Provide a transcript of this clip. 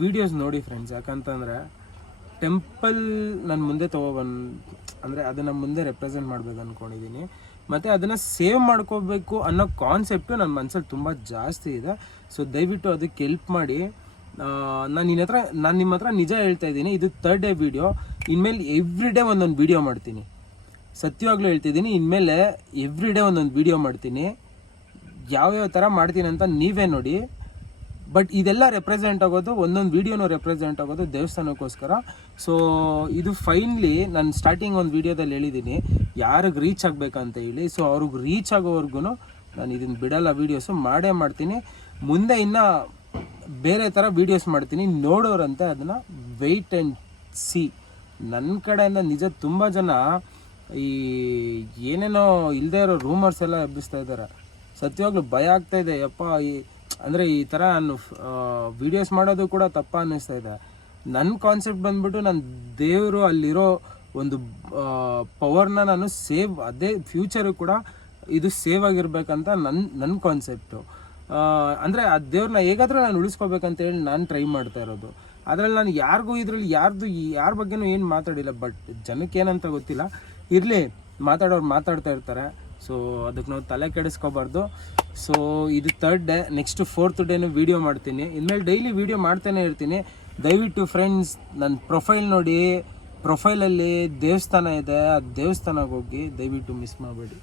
Videos ನೋಡಿ friends. ಯಾಕಂತಂದರೆ temple ನನ್ನ ಮುಂದೆ ಅಂದರೆ ಅದನ್ನು ಮುಂದೆ ರೆಪ್ರೆಸೆಂಟ್ ಮಾಡಬೇಕು ಅಂದ್ಕೊಂಡಿದ್ದೀನಿ. ಮತ್ತು ಅದನ್ನು ಸೇವ್ ಮಾಡ್ಕೋಬೇಕು ಅನ್ನೋ ಕಾನ್ಸೆಪ್ಟು ನನ್ನ ಮನಸ್ಸಲ್ಲಿ ತುಂಬ ಜಾಸ್ತಿ ಇದೆ. ಸೊ ದಯವಿಟ್ಟು ಅದಕ್ಕೆ ಹೆಲ್ಪ್ ಮಾಡಿ. ನಾನು ನಿಮ್ಮ ಹತ್ರ ನಿಜ ಹೇಳ್ತಾ ಇದ್ದೀನಿ, ಇದು 3rd ಡೇ ವೀಡಿಯೋ. ಇನ್ಮೇಲೆ ಎವ್ರಿ ಡೇ ಒಂದೊಂದು ವೀಡಿಯೋ ಮಾಡ್ತೀನಿ. ಸತ್ಯವಾಗ್ಲೂ ಹೇಳ್ತಿದ್ದೀನಿ, ಇನ್ಮೇಲೆ ಎವ್ರಿ ಡೇ ಒಂದೊಂದು ವೀಡಿಯೋ ಮಾಡ್ತೀನಿ. ಯಾವ್ಯಾವ ಥರ ಮಾಡ್ತೀನಿ ಅಂತ ನೀವೇ ನೋಡಿ. ಬಟ್ ಇದೆಲ್ಲ ರೆಪ್ರೆಸೆಂಟ್ ಆಗೋದು, ಒಂದೊಂದು ವೀಡಿಯೋನೂ ರೆಪ್ರೆಸೆಂಟ್ ಆಗೋದು ದೇವಸ್ಥಾನಕ್ಕೋಸ್ಕರ. ಸೊ ಇದು ಫೈನ್ಲಿ ನಾನು ಸ್ಟಾರ್ಟಿಂಗ್ ಒಂದು ವೀಡಿಯೋದಲ್ಲಿ ಹೇಳಿದ್ದೀನಿ ಯಾರಿಗೆ ರೀಚ್ ಆಗಬೇಕಂತ ಹೇಳಿ. ಸೊ ಅವ್ರಿಗೆ ರೀಚ್ ಆಗೋವರೆಗೂ ನಾನು ಇದನ್ನು ಬಿಡಲ್ಲ, ವೀಡಿಯೋಸು ಮಾಡೇ ಮಾಡ್ತೀನಿ. ಮುಂದೆ ಇನ್ನು ಬೇರೆ ಥರ ವೀಡಿಯೋಸ್ ಮಾಡ್ತೀನಿ. ನೋಡೋರಂತೆ ಅದನ್ನು ವೆಯ್ಟ್ ಆ್ಯಂಡ್ ಸಿ. ನನ್ನ ಕಡೆಯಿಂದ ನಿಜ ತುಂಬ ಜನ ಈ ಏನೇನೋ ಇಲ್ಲದೆ ಇರೋ ರೂಮರ್ಸ್ ಎಲ್ಲ ಎಬ್ಬಿಸ್ತಾ ಇದ್ದಾರೆ. ಸತ್ಯವಾಗ್ಲೂ ಭಯ ಆಗ್ತಾ ಇದೆ. ಅಂದರೆ ಈ ಥರ ನಾನು ವೀಡಿಯೋಸ್ ಮಾಡೋದು ಕೂಡ ತಪ್ಪ ಅನ್ನಿಸ್ತಾ ಇದೆ. ನನ್ನ ಕಾನ್ಸೆಪ್ಟ್ ಬಂದ್ಬಿಟ್ಟು ನಾನು ದೇವರು ಅಲ್ಲಿರೋ ಒಂದು ಪವರ್ನ ನಾನು ಅದೇ ಫ್ಯೂಚರು ಕೂಡ ಇದು ಸೇವ್ ಆಗಿರ್ಬೇಕಂತ ನನ್ನ ಕಾನ್ಸೆಪ್ಟು. ಅಂದರೆ ಆ ದೇವ್ರನ್ನ ಹೇಗಾದರೂ ನಾನು ಉಳಿಸ್ಕೋಬೇಕಂತ ಹೇಳಿ ನಾನು ಟ್ರೈ ಮಾಡ್ತಾ ಇರೋದು. ಅದರಲ್ಲಿ ನಾನು ಯಾರ ಬಗ್ಗೆನೂ ಏನು ಮಾತಾಡಿಲ್ಲ. ಬಟ್ ಜನಕ್ಕೆ ಏನಂತ ಗೊತ್ತಿಲ್ಲ, ಇರಲಿ, ಮಾತಾಡೋರು ಮಾತಾಡ್ತಾ ಇರ್ತಾರೆ. ಸೊ ಅದಕ್ಕೆ ನಾವು ತಲೆ ಕೆಡಿಸ್ಕೋಬಾರ್ದು. ಸೊ ಇದು 3rd day. Next 4th ಡೇನೂ video ಮಾಡ್ತೀನಿ. ಇನ್ಮೇಲೆ ಡೈಲಿ ವೀಡಿಯೋ ಮಾಡ್ತಾನೆ ಇರ್ತೀನಿ. ದಯವಿಟ್ಟು ಫ್ರೆಂಡ್ಸ್ ನನ್ನ ಪ್ರೊಫೈಲ್ ನೋಡಿ, ಪ್ರೊಫೈಲಲ್ಲಿ ದೇವಸ್ಥಾನ ಇದೆ, ಆ ದೇವಸ್ಥಾನಕ್ಕೆ ಹೋಗಿ ದಯವಿಟ್ಟು ಮಿಸ್ ಮಾಡಬೇಡಿ.